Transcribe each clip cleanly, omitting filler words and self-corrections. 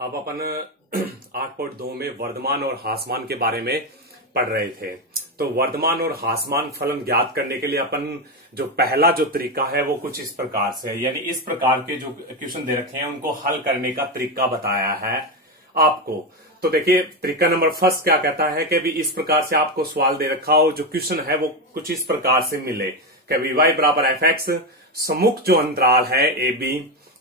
अब अपन 8.2 में वर्धमान और ह्रासमान के बारे में पढ़ रहे थे। तो वर्धमान और ह्रासमान फलन ज्ञात करने के लिए अपन जो पहला जो तरीका है वो कुछ इस प्रकार से है, यानी इस प्रकार के जो क्वेश्चन दे रखे हैं उनको हल करने का तरीका बताया है आपको। तो देखिए तरीका नंबर फर्स्ट क्या कहता है कि भी इस प्रकार से आपको सवाल दे रखा हो, जो क्वेश्चन है वो कुछ इस प्रकार से मिले कि y बराबर एफ एक्स, सम्मुख जो अंतराल है ए बी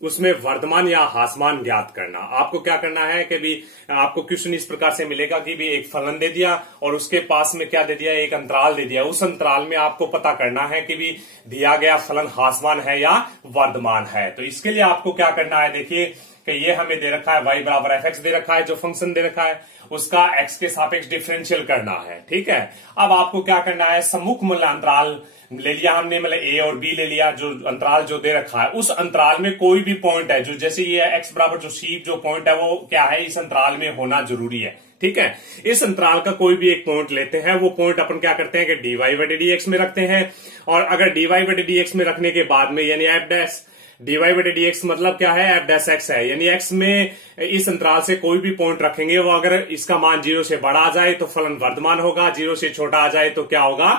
उसमें वर्धमान या ह्रासमान ज्ञात करना। आपको क्या करना है कि भी आपको क्वेश्चन इस प्रकार से मिलेगा कि भी एक फलन दे दिया और उसके पास में क्या दे दिया, एक अंतराल दे दिया। उस अंतराल में आपको पता करना है कि भी दिया गया फलन ह्रासमान है या वर्धमान है। तो इसके लिए आपको क्या करना है, देखिए कि ये हमें दे रखा है y बराबर एफ एक्स दे रखा है, जो फंक्शन दे रखा है उसका x के सापेक्ष डिफरेंशियल करना है। ठीक है, अब आपको क्या करना है, सम्मुख मूल्य अंतराल ले लिया हमने, मतलब a और b ले लिया, जो अंतराल जो दे रखा है उस अंतराल में कोई भी पॉइंट है जो जैसे ये x बराबर जो सी जो पॉइंट है वो क्या है इस अंतराल में होना जरूरी है। ठीक है, इस अंतराल का कोई भी एक पॉइंट लेते हैं, वो पॉइंट अपन क्या करते हैं कि dy बटे dx में रखते हैं। और अगर dy बटे dx में रखने के बाद में यानी f डैश dy बटे dx मतलब क्या है, f डैश x है, यानी x में इस अंतराल से कोई भी पॉइंट रखेंगे वो अगर इसका मान 0 से बड़ा आ जाए तो फलन वर्धमान होगा, 0 से छोटा आ जाए तो क्या होगा,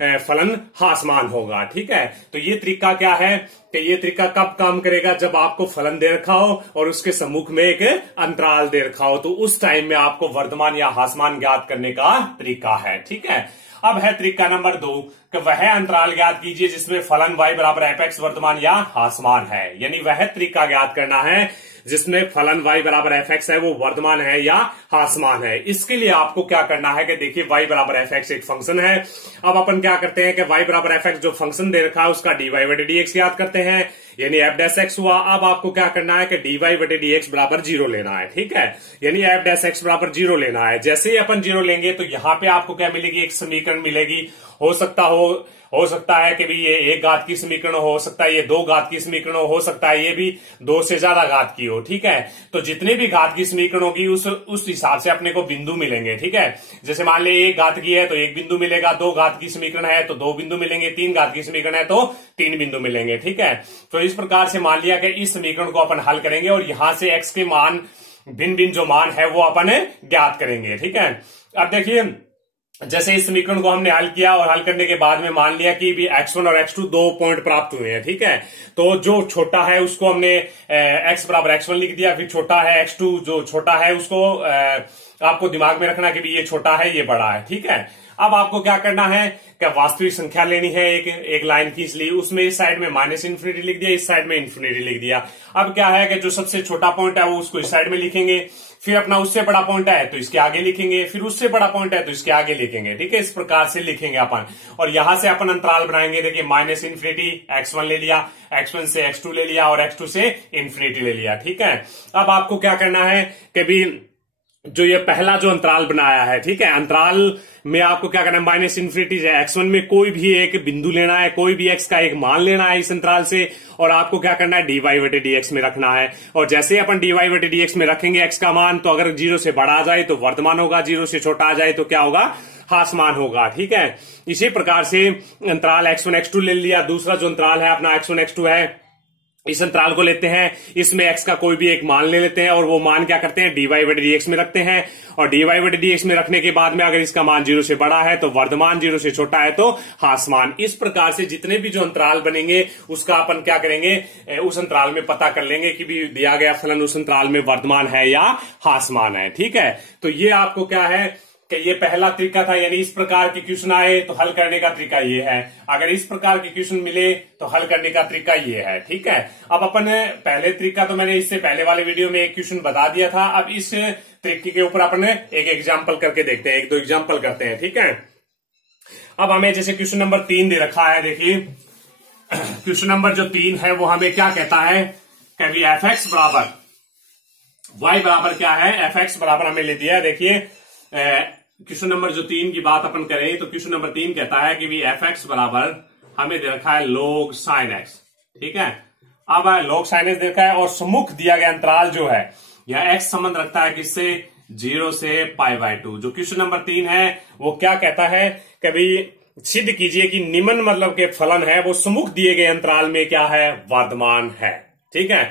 फलन ह्रासमान होगा। ठीक है, तो ये तरीका क्या है कि ये तरीका कब काम करेगा, जब आपको फलन दे रखा हो और उसके सम्मुख में एक अंतराल दे रखा हो, तो उस टाइम में आपको वर्धमान या ह्रासमान ज्ञात करने का तरीका है। ठीक है, अब है तरीका नंबर 2 कि वह अंतराल ज्ञात कीजिए जिसमें फलन y बराबर एफ एक्स वर्धमान या ह्रासमान है। यानी वह तरीका ज्ञात करना है जिसमें फलन y बराबर एफ एक्स है वो वर्धमान है या ह्रासमान है। इसके लिए आपको क्या करना है कि देखिए y बराबर एफ एक्स एक फंक्शन है। अब अपन क्या करते हैं कि y बराबर एफ एक्स जो फंक्शन दे रखा है उसका dy बटे dx ज्ञात करते हैं, यानी f डैश x हुआ। अब आपको क्या करना है कि dy बटे dx बराबर 0 लेना है। ठीक है, यानी f डैश x बराबर 0 लेना है। जैसे ही अपन 0 लेंगे तो यहां पे आपको क्या मिलेगी, एक समीकरण मिलेगी। हो सकता है कि भी ये 1 घात की समीकरण हो सकता है, ये 2 घात की समीकरण हो सकता है, ये भी 2 से ज्यादा घात की हो। ठीक है, तो जितने भी घात की समीकरण होगी उस हिसाब से अपने को बिंदु मिलेंगे। ठीक है, जैसे मान ले 1 घात की है तो 1 बिंदु मिलेगा, 2 घात की समीकरण है तो 2 बिंदु मिलेंगे, 3 घात की समीकरण है तो 3 बिंदु मिलेंगे। ठीक है, तो इस प्रकार से मान लिया कि इस समीकरण को अपन हल करेंगे और यहां से एक्स के मान भिन्न भिन्न जो मान है वो अपन ज्ञात करेंगे। ठीक है, अब देखिए जैसे इस समीकरण को हमने हल किया और हल करने के बाद में मान लिया कि भी x1 और x2 दो पॉइंट प्राप्त हुए हैं। ठीक है, तो जो छोटा है उसको हमने x बराबर x1 लिख दिया, फिर छोटा है x2 जो छोटा है उसको आपको दिमाग में रखना कि भी ये छोटा है ये बड़ा है। ठीक है, अब आपको क्या करना है कि वास्तविक संख्या लेनी है एक लाइन की, इसलिए उसमें इस साइड में माइनस इन्फिनिटी लिख दिया, इस साइड में इन्फिनिटी लिख दिया। अब क्या है कि जो सबसे छोटा पॉइंट है वो उसको इस साइड में लिखेंगे, फिर अपना उससे बड़ा पॉइंट है तो इसके आगे लिखेंगे, फिर उससे बड़ा पॉइंट है तो इसके आगे लिखेंगे। ठीक है, इस प्रकार से लिखेंगे अपन और यहां से अपन अंतराल बनाएंगे। देखिए माइनस इन्फिनिटी x1 ले लिया, x1 से x2 ले लिया और x2 से इन्फिनिटी ले लिया। ठीक है, अब आपको क्या करना है कि भी जो ये पहला जो अंतराल बनाया है, ठीक है, अंतराल में आपको क्या करना है, माइनस इन्फिनिटी से x1 में कोई भी एक बिंदु लेना है, कोई भी x का एक मान लेना है इस अंतराल से और आपको क्या करना है dy बटे dx में रखना है। और जैसे ही अपन dy बटे dx में रखेंगे x का मान, तो अगर 0 से बड़ा आ जाए तो वर्धमान होगा, 0 से छोटा आ जाए तो क्या होगा, ह्रासमान होगा। ठीक है, इसी प्रकार से अंतराल x1 x2 ले लिया। दूसरा जो अंतराल है अपना x1 x2 है, इस अंतराल को लेते हैं, इसमें x का कोई भी एक मान ले लेते हैं और वो मान क्या करते हैं dy बटे dx में रखते हैं। और dy बटे dx में रखने के बाद में अगर इसका मान 0 से बड़ा है तो वर्धमान, 0 से छोटा है तो ह्रासमान। इस प्रकार से जितने भी जो अंतराल बनेंगे उसका अपन क्या करेंगे, उस अंतराल में पता कर लेंगे कि भी दिया गया फलन उस अंतराल में वर्धमान है या ह्रासमान है। ठीक है, तो ये आपको क्या है कि ये पहला तरीका था, यानी इस प्रकार के क्वेश्चन आए तो हल करने का तरीका ये है, अगर इस प्रकार के क्वेश्चन मिले तो हल करने का तरीका ये है। ठीक है, अब अपन पहले तरीका तो मैंने इससे पहले वाले वीडियो में एक क्वेश्चन बता दिया था, अब इस तरीके के ऊपर अपन एक एग्जाम्पल करके देखते हैं, 1-2 एग्जाम्पल करते हैं। ठीक है, अब हमें जैसे क्वेश्चन नंबर 3 दे रखा है, देखिए क्वेश्चन नंबर जो 3 है वो हमें क्या कहता है कि एफ एक्स बराबर y बराबर क्या है, एफ एक्स बराबर हमें ले दिया है। देखिए क्वेश्चन नंबर जो 3 की बात अपन करें तो क्वेश्चन नंबर 3 कहता है कि भी एफ एक्स बराबर हमें दे रखा है log sin x। ठीक है, अब log sin x दे रखा है और सम्मुख दिया गया अंतराल जो है यह x संबंध रखता है किससे, 0 से π/2। जो क्वेश्चन नंबर 3 है वो क्या कहता है कि भी सिद्ध कीजिए कि निम्न मतलब के फलन है वो सम्मुख दिए गए अंतराल में क्या है, वर्धमान है। ठीक है,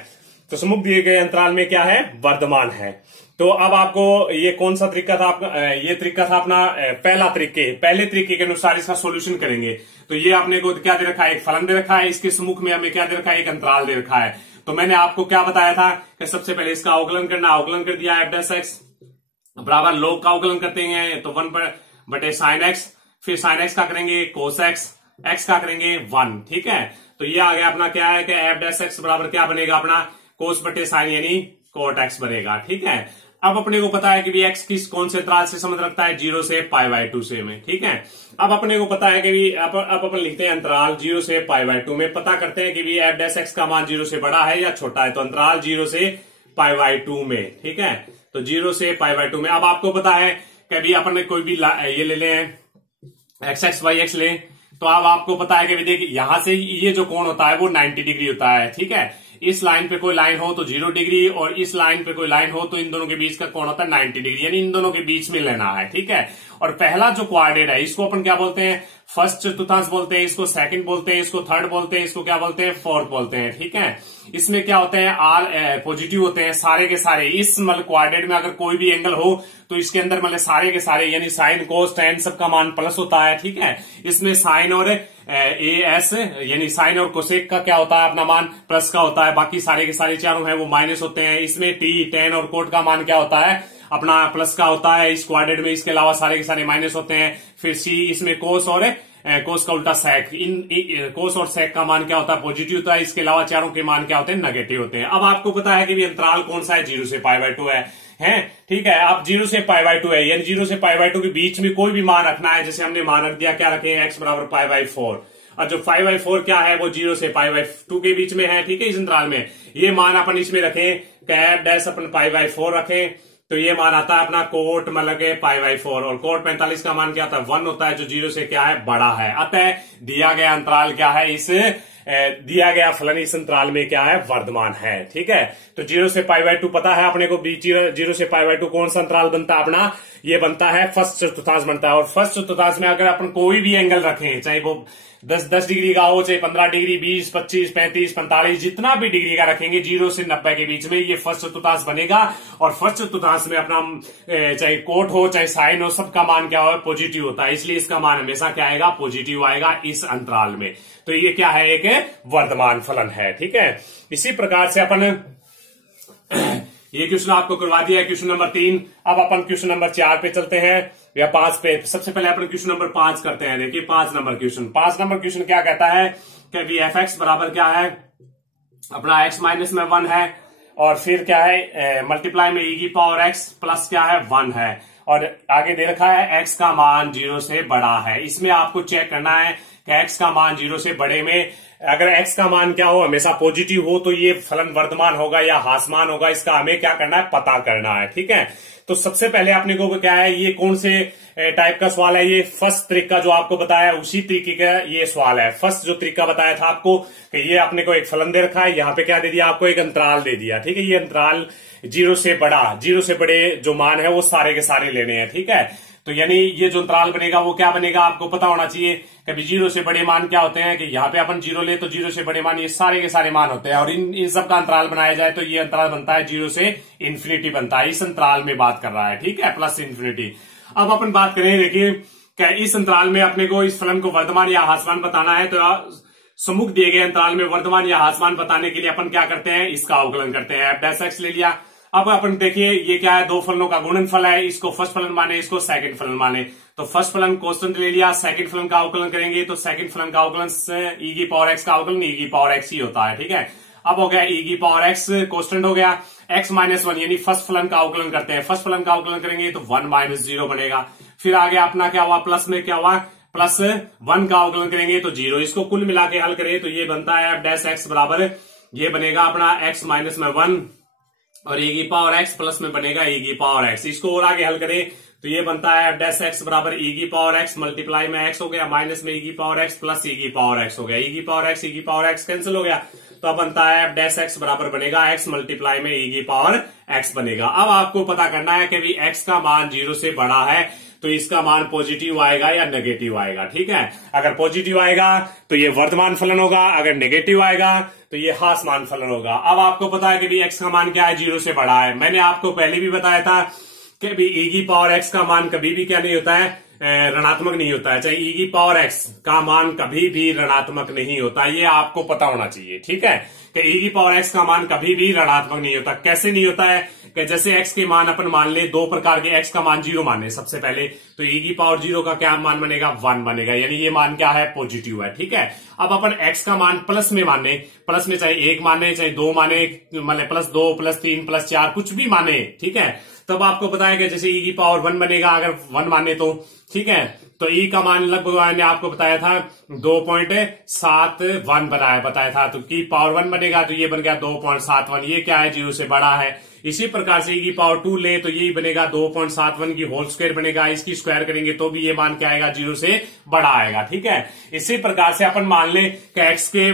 तो सम्मुख दिए गए अंतराल में क्या है, वर्धमान है। तो अब आपको ये कौन सा तरीका था आपका, ये तरीका था अपना पहले तरीके के अनुसार इसका सॉल्यूशन करेंगे। तो ये आपने को क्या दे रखा है, एक फलन दे रखा है, इसके सम्मुख में हमें क्या दे रखा है, एक अंतराल दे रखा है। तो मैंने आपको क्या बताया था कि सबसे पहले इसका अवकलन करना, अवकलन कर दिया एफ डैश एक्स बराबर लोग का अवकलन करते हैं तो 1/sin x, फिर sin x का करेंगे cos x का करेंगे 1, ठीक है। तो ये आ गया अपना क्या है कि एफ डैश एक्स बराबर क्या बनेगा अपना cos/sin यानी cot x बनेगा, ठीक है। अब अपने को पता है कि भी x किस कौन से अंतराल से संबंध रखता है, 0 से π/2 से में, ठीक है। अब अपने को पता है कि भी अब अपन लिखते हैं अंतराल 0 से π/2 में, पता करते हैं कि भी एफ डैश एक्स का मान 0 से बड़ा है या छोटा है। तो अंतराल 0 से π/2 में, ठीक है। तो 0 से π/2 में अब आपको पता है कि भी अपन कोई भी ये ले लें x y x ले, तो अब आपको पता है कि देखिए यहां से ये जो कोण होता है वो 90 डिग्री होता है, ठीक है। इस लाइन पे कोई लाइन हो तो 0 डिग्री और इस लाइन पे कोई लाइन हो तो इन दोनों के बीच का कोण होता है 90 डिग्री, यानी इन दोनों के बीच में लेना है, ठीक है। और पहला जो क्वाड्रेंट है इसको अपन क्या बोलते हैं, फर्स्ट चतुर्थांश बोलते हैं, इसको सेकंड बोलते हैं, इसको थर्ड बोलते हैं, इसको क्या बोलते हैं, फोर्थ बोलते हैं, ठीक है। इसमें क्या होते हैं, आर पॉजिटिव होते हैं सारे के सारे। इस मतलब क्वाड्रेंट में अगर कोई भी एंगल हो तो इसके अंदर मतलब सारे के सारे यानी साइन कोस टैन सबका मान प्लस होता है, ठीक है। इसमें साइन और ए एस यानी साइन और कोसेक का क्या होता है अपना मान प्लस का होता है, बाकी सारे के सारे चारों हैं वो माइनस होते हैं। इसमें टी टेन और कोट का मान क्या होता है अपना प्लस का होता है इस क्वाड्रेंट में, इसके अलावा सारे के सारे माइनस होते हैं। फिर सी इसमें कोस और कोस का उल्टा सेक, इन कोस और सेक का मान क्या होता है पॉजिटिव होता है, इसके अलावा चारों के मान क्या होते हैं नेगेटिव होते हैं। अब आपको पता है कि भी अंतराल कौन सा है, 0 से π/2 है, ठीक है। अब 0 से π/2 है यानी 0 से π/2 के बीच में कोई भी मान रखना है, जैसे हमने मान रख दिया क्या रखे x बराबर π/4, और जो 5/4 क्या है वो 0 से π/2 के बीच में है, ठीक है। इस अंतराल में ये मान अपन इसमें रखें कैप डैश अपन π/4 रखें तो ये मान आता है अपना कोट मतलब π/4 और कोट 45 का मान क्या आता है 1 होता है जो 0 से क्या है बड़ा है। अतः दिया गया अंतराल क्या है, इस दिया गया फलन इस अंतराल में क्या है वर्धमान है, ठीक है। तो 0 से π/2 पता है अपने को, 0 से π/2 कौन सा अंतराल बनता है अपना, ये बनता है फर्स्ट चतुर्थांश बनता है। और फर्स्ट चतुर्थांश में अगर अपन कोई भी एंगल रखें, चाहे वो 10 डिग्री का हो, चाहे 15 डिग्री, 20, 25, 35, 45, जितना भी डिग्री का रखेंगे 0 से 90 के बीच में ये फर्स्ट चतुर्थांश बनेगा। और फर्स्ट चतुर्थांश में अपना चाहे कोट हो चाहे साइन हो सबका मान क्या हो पॉजिटिव होता है, इसलिए इसका मान हमेशा क्या आएगा पॉजिटिव आएगा इस अंतराल में। तो ये क्या है, एक वर्धमान फलन है, ठीक है। इसी प्रकार से अपन ये क्वेश्चन आपको करवा दिया है क्वेश्चन नंबर 3। अब अपन क्वेश्चन नंबर 4 पे चलते हैं या 5 पे। सबसे पहले अपन क्वेश्चन नंबर 5 करते हैं। देखिए 5 नंबर क्वेश्चन क्या कहता है कि वी एफ एक्स बराबर क्या है अपना x माइनस में 1 है और फिर क्या है मल्टीप्लाई में e की पावर x प्लस क्या है 1 है और आगे दे रखा है x का मान 0 से बड़ा है। इसमें आपको चेक करना है कि x का मान 0 से बड़े में अगर x का मान क्या हो हमेशा पॉजिटिव हो तो ये फलन वर्धमान होगा या ह्रासमान होगा, इसका हमें क्या करना है पता करना है, ठीक है। तो सबसे पहले अपने को क्या है, ये कौन से टाइप का सवाल है, ये फर्स्ट तरीका जो आपको बताया उसी तरीके का ये सवाल है। फर्स्ट जो तरीका बताया था आपको कि ये अपने को एक फलन दे रखा है, यहाँ पे क्या दे दिया आपको एक अंतराल दे दिया, ठीक है। ये अंतराल 0 से बड़े जो मान है वो सारे के सारे लेने हैं, ठीक है। तो यानी ये जो अंतराल बनेगा वो क्या बनेगा आपको पता होना चाहिए। कभी 0 से बड़े मान क्या होते हैं कि यहाँ पे अपन 0 ले तो 0 से बड़े मान ये सारे के सारे मान होते हैं और इन सब का अंतराल बनाया जाए तो ये अंतराल बनता है 0 से इन्फिनिटी बनता है। इस अंतराल में बात कर रहा है, ठीक है, प्लस इन्फिनिटी। अब अपन बात करें, देखिए क्या इस अंतराल में अपने को इस फलन को वर्धमान या ह्रासमान बताना है तो सम्मुख दिए गए अंतराल में वर्धमान या ह्रासमान बताने के लिए अपन क्या करते हैं, इसका अवकलन करते हैं। एफ डैश एक्स ले लिया। अब अपन देखिए ये क्या है, दो फलनों का गुणनफल है, इसको फर्स्ट फलन माने इसको सेकंड फलन माने। तो फर्स्ट फलन कांस्टेंट ले लिया, सेकंड फलन का अवकलन करेंगे तो सेकंड फलन का अवकलन e की पावर x का अवकलन e की पावर x ही होता है, ठीक है। अब हो गया e की पावर x कांस्टेंट हो गया, x माइनस 1 यानी फर्स्ट फलन का अवकलन करते हैं। फर्स्ट फलन का अवकलन करेंगे तो 1 माइनस 0 बनेगा। फिर आगे अपना क्या हुआ, प्लस में क्या हुआ, प्लस 1 का अवकलन करेंगे तो 0। इसको कुल मिला के हल करें तो ये बनता है एफ डैश एक्स बराबर ये बनेगा अपना x माइनस में 1 और e की पावर x प्लस में बनेगा e की पावर x। इसको और आगे हल करें तो ये बनता है एफ डैश एक्स बराबर e की पावर x मल्टीप्लाई में x हो गया माइनस में e की पावर x प्लस e की पावर x हो गया। e की पावर x कैंसिल हो गया तो अब बनता है एफ डैश एक्स बराबर बनेगा x मल्टीप्लाई में e की पावर x बनेगा। अब आपको पता करना है कि भी x का मान 0 से बड़ा है तो इसका मान पॉजिटिव आएगा या नेगेटिव आएगा। ठीक है, अगर पॉजिटिव आएगा तो ये वर्तमान फलन होगा, अगर नेगेटिव आएगा तो ये हासमान फलन होगा। अब आपको पता है कि भी x का मान क्या है, 0 से बड़ा है। मैंने आपको पहले भी बताया था कि भी e की पावर x का मान कभी भी क्या नहीं होता है, ऋणात्मक नहीं होता है। चाहे e की पावर x का मान कभी भी ऋणात्मक नहीं होता, ये आपको पता होना चाहिए। ठीक है, कि e की पावर x का मान कभी भी ऋणात्मक नहीं होता। कैसे नहीं होता है कि जैसे x के मान अपन मान ले, दो प्रकार के x का मान 0 माने सबसे पहले, तो e की पावर 0 का क्या मान बनेगा, 1 बनेगा, यानी ये मान क्या है, पॉजिटिव है। ठीक है, अब अपन x का मान प्लस में माने, प्लस में चाहे 1 माने चाहे 2 माने, मतलब +2 +3 +4 कुछ भी माने, ठीक है, तब आपको पता है कि जैसे e की पावर 1 बनेगा अगर 1 माने तो। ठीक है, तो e का मान लगभग मैंने आपको बताया था 2.71 बताया था, तो की पावर 1 बनेगा तो ये बन गया 2.71, ये क्या है, 0 से बड़ा है। इसी प्रकार से e की पावर 2 ले तो ये बनेगा 2.71 की होल स्क्वायर बनेगा, इसकी स्क्वायर करेंगे तो भी ये मान क्या आएगा, 0 से बड़ा आएगा। ठीक है, इसी प्रकार से अपन मान ले कि x के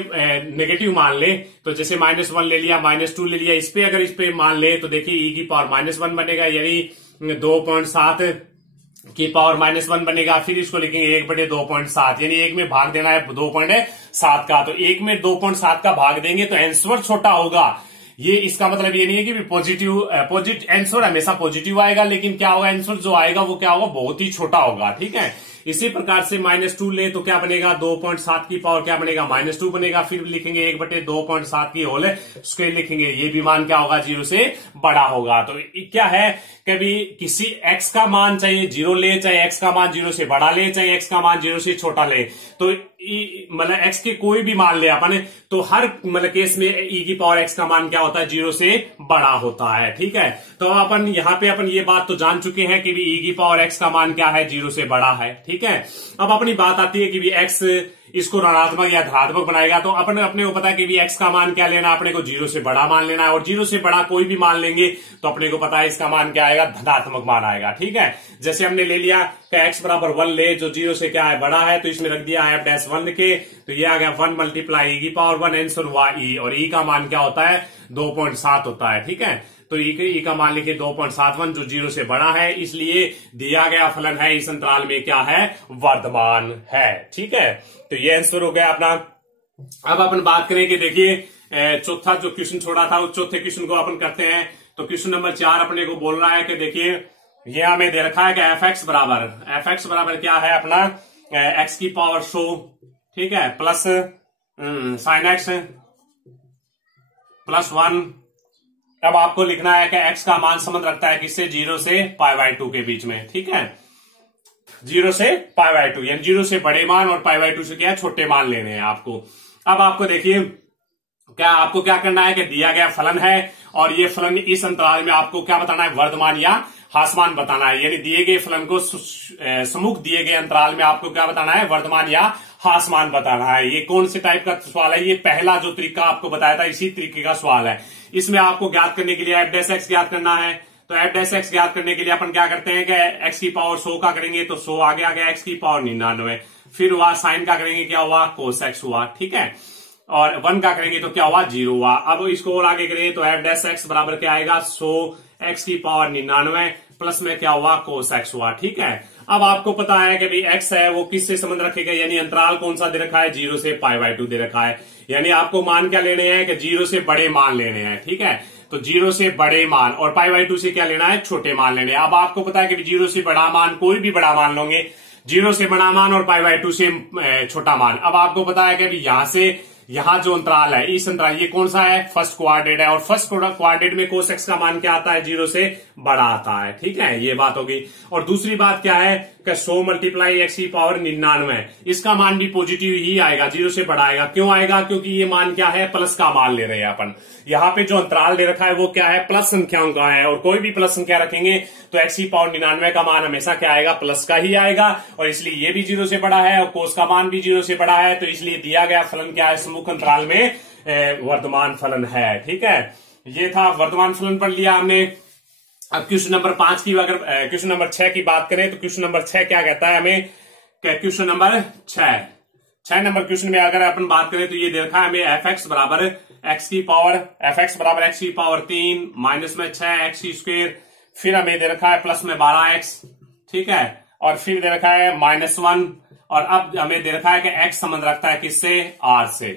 नेगेटिव मान ले, तो जैसे -1 ले लिया, -2 ले लिया, इस पे अगर इस पे मान ले तो देखिए e की पावर -1 बनेगा, यानी 2.7 की पावर -1 बनेगा। फिर इसको लिखेंगे 1/2.7, यानी 1 में भाग देना है 2.7 का, तो 1 में 2.7 का भाग देंगे तो आंसर छोटा होगा। ये इसका मतलब ये नहीं है कि पॉजिटिव आंसर हमेशा पॉजिटिव आएगा, लेकिन क्या होगा, आंसर जो आएगा वो क्या होगा, बहुत ही छोटा होगा। ठीक है, इसी प्रकार से -2 ले तो क्या बनेगा, 2.7 की पावर क्या बनेगा, -2 बनेगा। फिर लिखेंगे 1/2.7 की होल स्क्वायर लिखेंगे, ये भी मान क्या होगा, 0 से बड़ा होगा। तो क्या है, कभी किसी x का मान चाहे 0 ले, चाहे x का मान 0 से बड़ा ले, चाहे x का मान 0 से छोटा ले, तो मतलब x के कोई भी मान ले अपन, तो हर मतलब केस में e की पावर x का मान क्या होता है, 0 से बड़ा होता है। ठीक है, तो अपन यहाँ पे अपन ये बात तो जान चुके हैं कि भी e की पावर x का मान क्या है, 0 से बड़ा है। ठीक है, अब अपनी बात आती है कि भी x इसको ऋणात्मक या धनात्मक बनाएगा, तो अपने को पता है कि भी x का मान क्या लेना है, अपने को 0 से बड़ा मान लेना है, और 0 से बड़ा कोई भी मान लेंगे तो अपने को पता है इसका मान क्या आएगा, धनात्मक मान आएगा। ठीक है, जैसे हमने ले लिया कि x बराबर 1 ले, जो 0 से क्या है, बड़ा है, तो इसमें रख दिया है f'1 के, तो ये आ गया 1 × e की पावर 1, आंसर हुआ e, और e का मान क्या होता है, 2.7 होता है। ठीक है, तो e का मान लिखे 2.71, जो 0 से बड़ा है, इसलिए दिया गया फलन है इस अंतराल में क्या है, वर्धमान है। ठीक है, तो ये आंसर हो गया अपना। अब अपन बात करें कि देखिए चौथा जो क्वेश्चन छोड़ा था, उस चौथे क्वेश्चन को अपन करते हैं। तो क्वेश्चन नंबर 4 अपने को बोल रहा है कि देखिए ये हमें दे रखा है कि fx बराबर क्या है अपना, x की पावर 100, ठीक है, प्लस sin x +1। अब आपको लिखना है कि x का मान संबंध रखता है किससे, 0 से π/2 के बीच में। ठीक है, 0 से π/2, यानी 0 से बड़े मान और π/2 से क्या है, छोटे मान लेने हैं आपको। अब आपको देखिए आपको क्या करना है कि दिया गया फलन है, और ये फलन इस अंतराल में आपको क्या बताना है, वर्धमान या हासमान बताना है। यानी दिए गए फलन को सम्मुख दिए गए अंतराल में आपको क्या बताना है, वर्धमान या हासमान बताना है। ये कौन से टाइप का सवाल है, ये पहला जो तरीका आपको बताया था इसी तरीके का सवाल है। इसमें आपको ज्ञात करने के लिए f' ज्ञात करना है, तो f' ज्ञात करने के लिए अपन क्या करते हैं कि x की पावर 100 का करेंगे तो 100 आगे आ गया, x की पावर 99, फिर हुआ साइन का करेंगे क्या हुआ, cos x हुआ। ठीक है, और 1 का करेंगे तो क्या हुआ, 0 हुआ। अब इसको और आगे करेंगे तो f' बराबर क्या आएगा, 100 x की पावर 99 प्लस में क्या हुआ, cos x हुआ। ठीक है, अब आपको पता है कि भाई x है वो किससे संबंध रखेगा, यानी अंतराल कौन सा दे रखा है, 0 से π/2 दे रखा है, यानी आपको मान क्या लेने हैं कि 0 से बड़े मान लेने हैं। ठीक है, तो 0 से बड़े मान और π/2 से क्या लेना है, छोटे मान लेने हैं। अब आपको पता है कि 0 से बड़ा मान, कोई भी बड़ा मान लोगे, 0 से बड़ा मान और π/2 से छोटा मान। अब आपको पता है कि यहां से यहां जो अंतराल है, इस अंतराल ये कौन सा है, फर्स्ट क्वाड्रेंट है, और फर्स्ट क्वाड्रेंट में cos x का मान क्या आता है, 0 से बड़ा आता है। ठीक है, ये बात होगी। और दूसरी बात क्या है कि 100 × x की पावर 99, इसका मान भी पॉजिटिव ही आएगा, 0 से बड़ा आएगा। क्यों आएगा, क्योंकि ये मान क्या है, प्लस का मान ले रहे हैं अपन। यहाँ पे जो अंतराल दे रखा है वो क्या है, प्लस संख्याओं का है, और कोई भी प्लस संख्या रखेंगे तो x की पावर 99 का मान हमेशा क्या आएगा, प्लस का ही आएगा, और इसलिए ये भी 0 से बड़ा है और cos का मान भी 0 से बड़ा है, तो इसलिए दिया गया फलन क्या है, सम्मुख अंतराल में वर्धमान फलन है। ठीक है, ये था वर्धमान फलन पढ़ लिया हमने। अब क्वेश्चन नंबर 5 की अगर क्वेश्चन नंबर 6 की बात करें तो क्वेश्चन नंबर 6 क्या कहता है हमें, क्वेश्चन नंबर 6 नंबर क्वेश्चन में अगर अपन बात करें तो ये दे रखा है हमें fx बराबर x की पावर 3 माइनस में 6 x की स्क्वायर, फिर हमें दे रखा है प्लस में 12x। ठीक है, और फिर दे रखा है -1, और अब हमें दे रखा है कि x संबंध रखता है किससे, r से।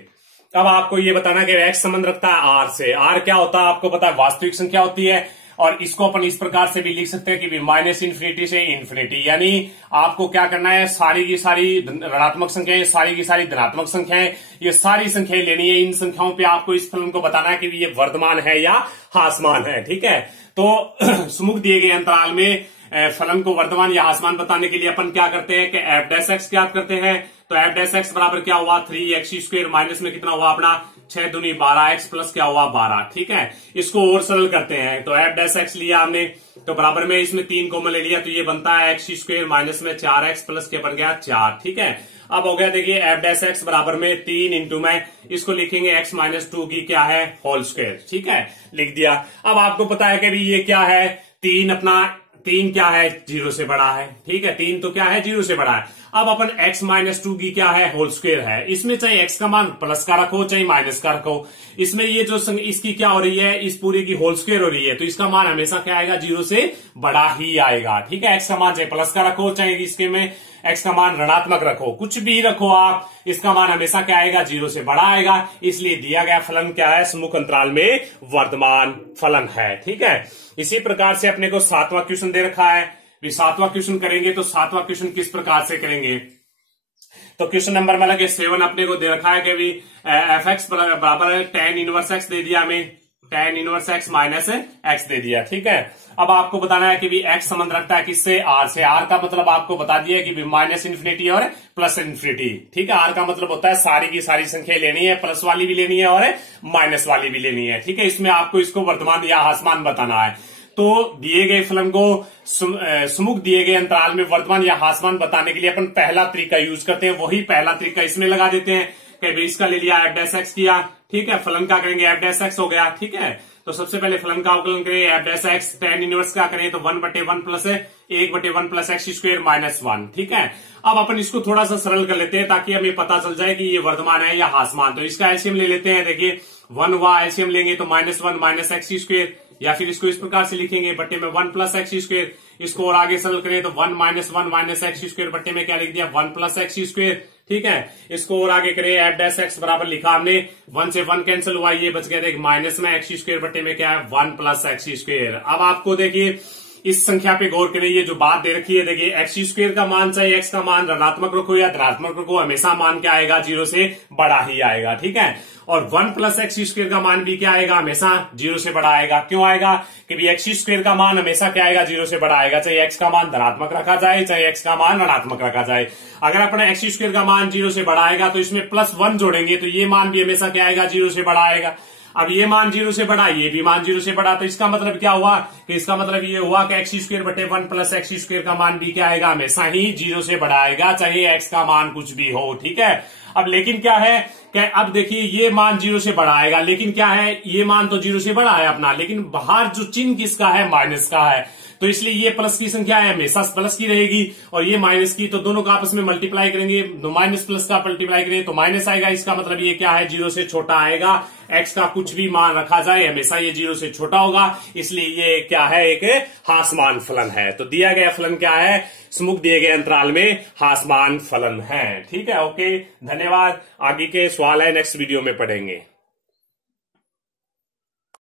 अब आपको ये बताना कि x संबंध रखता है r से। r क्या होता है आपको पता है, वास्तविक संख्या होती है, और इसको अपन इस प्रकार से भी लिख सकते हैं कि -∞ से इन्फिनिटी, यानी आपको क्या करना है, सारी की सारी ऋणात्मक संख्याएं, सारी की सारी धनात्मक संख्याएं, ये सारी संख्याएं लेनी है। इन संख्याओं पे आपको इस फलन को बताना है कि ये वर्धमान है या ह्रासमान है। ठीक है, तो सुमुख दिए गए अंतराल में फलन को वर्धमान या ह्रासमान बताने के लिए अपन क्या करते हैं कि f' ज्ञात करते हैं। तो f' बराबर क्या हुआ, 3x² माइनस में कितना हुआ अपना 6 दूनी 12x प्लस क्या हुआ 12। ठीक है, इसको और सरल करते हैं। तो f' लिया हमने, तो बराबर में इसमें 3 कॉमन ले लिया, तो ये बनता है x² माइनस में 4x प्लस क्या बन गया 4। ठीक है, अब हो गया देखिए f' बराबर में 3 इंटू में इसको लिखेंगे x - 2 की क्या है होल स्क्वायर। ठीक है, लिख दिया। अब आपको पता है कि भी ये क्या है, 3 क्या है 0 से बड़ा है। ठीक है, 3 तो क्या है 0 से बड़ा है। अब अपन x - 2 की क्या है होल स्क्वायर है, इसमें चाहे x का मान प्लस का रखो चाहे माइनस का रखो, इसमें ये जो इसकी क्या हो रही है, इस पूरे की होल स्क्वायर हो रही है, तो इसका मान हमेशा क्या आएगा 0 से बड़ा ही आएगा। ठीक है, x का मान चाहे प्लस का रखो चाहे इसके में x का मान ऋणात्मक रखो, कुछ भी रखो आप, इसका मान हमेशा क्या आएगा 0 से बड़ा आएगा। इसलिए दिया गया फलन क्या है, सम्मुख अंतराल में वर्धमान फलन है। ठीक है, इसी प्रकार से अपने को 7वां क्वेश्चन दे रखा है। 7वां क्वेश्चन करेंगे तो 7वां क्वेश्चन किस प्रकार से करेंगे, तो क्वेश्चन नंबर में लगे 7 अपने को दे रखा है कि भी f(x) बराबर है tan इनवर्स x दे दिया हमें, tan inverse x minus x दे दिया। ठीक है, अब आपको बताना है कि भी x संबंध रखता है किससे, r से। r का मतलब आपको बता दिया कि भी -∞ और +∞। ठीक है, r का मतलब होता है सारी की सारी संख्या लेनी है, प्लस वाली भी लेनी है और माइनस वाली भी लेनी है। ठीक है, इसमें आपको इसको वर्धमान या ह्रासमान बताना है। तो दिए गए फलन को सुमुख दिए गए अंतराल में वर्धमान या ह्रासमान बताने के लिए अपन पहला तरीका यूज करते हैं, वही पहला तरीका इसमें लगा देते हैं कि इसका ले लिया f' किया। ठीक है, फलन का करेंगे f' हो गया। ठीक है, तो सबसे पहले फलन का अवकलन करें f' tan इनवर्स का करें तो 1/1 प्लस 1/1 प्लस x² माइनस 1। ठीक है, अब अपन इसको थोड़ा सा सरल कर लेते हैं ताकि हमें पता चल जाए कि ये वर्धमान है या ह्रासमान। तो इसका एलसीएम ले लेते हैं, देखिए 1 हुआ, एलसीएम लेंगे तो -1 माइनस x², या फिर इसको इस प्रकार से लिखेंगे बट्टे में 1 प्लस x²। इसको और आगे सरल करें तो 1 - 1 माइनस x² बट्टे में क्या लिख दिया 1 प्लस x²। ठीक है, इसको और आगे करें f' बराबर लिखा हमने, 1 से 1 कैंसिल हुआ, ये बच गया देख माइनस में x² बट्टे में क्या है 1 प्लस x²। अब आपको देखिए इस संख्या पे गौर करें, ये जो बात दे रखी है देखिए x² का मान चाहे x का मान ऋणात्मक रखो या धनात्मक रखो, हमेशा मान क्या आएगा 0 से बड़ा ही आएगा। ठीक है, और 1 प्लस x² का मान भी क्या आएगा हमेशा 0 से बड़ा आएगा। क्यों आएगा कि भी x² का मान हमेशा क्या आएगा 0 से बड़ा आएगा, चाहे x का मान धनात्मक रखा जाए चाहे x का मान ऋणात्मक रखा जाए। अगर अपना x² का मान 0 से बड़ा आएगा तो इसमें +1 जोड़ेंगे तो ये मान भी हमेशा क्या आएगा 0 से बड़ा आएगा। अब ये मान 0 से बड़ा, ये भी मान 0 से बड़ा, तो इसका मतलब क्या हुआ कि इसका मतलब ये हुआ कि x² बटे 1 प्लस x² का मान भी क्या आएगा हमेशा ही 0 से बड़ा आएगा, चाहे x का मान कुछ भी हो। ठीक है, अब लेकिन क्या है कि अब देखिए ये मान 0 से बड़ा आएगा, लेकिन क्या है ये मान तो 0 से बड़ा है अपना, लेकिन बाहर जो चिन्ह किसका है माइनस का है, तो इसलिए ये प्लस की संख्या है हमेशा प्लस की रहेगी और ये माइनस की, तो दोनों का आपस में मल्टीप्लाई करेंगे, तो माइनस प्लस का मल्टीप्लाई करेंगे तो माइनस आएगा। इसका मतलब ये क्या है 0 से छोटा आएगा, x का कुछ भी मान रखा जाए हमेशा ये 0 से छोटा होगा, इसलिए ये क्या है एक ह्रासमान फलन है। तो दिया गया फलन क्या है, सम्मुख दिए गए अंतराल में ह्रासमान फलन है। ठीक है, ओके, धन्यवाद। आगे के सवाल है नेक्स्ट वीडियो में पढ़ेंगे।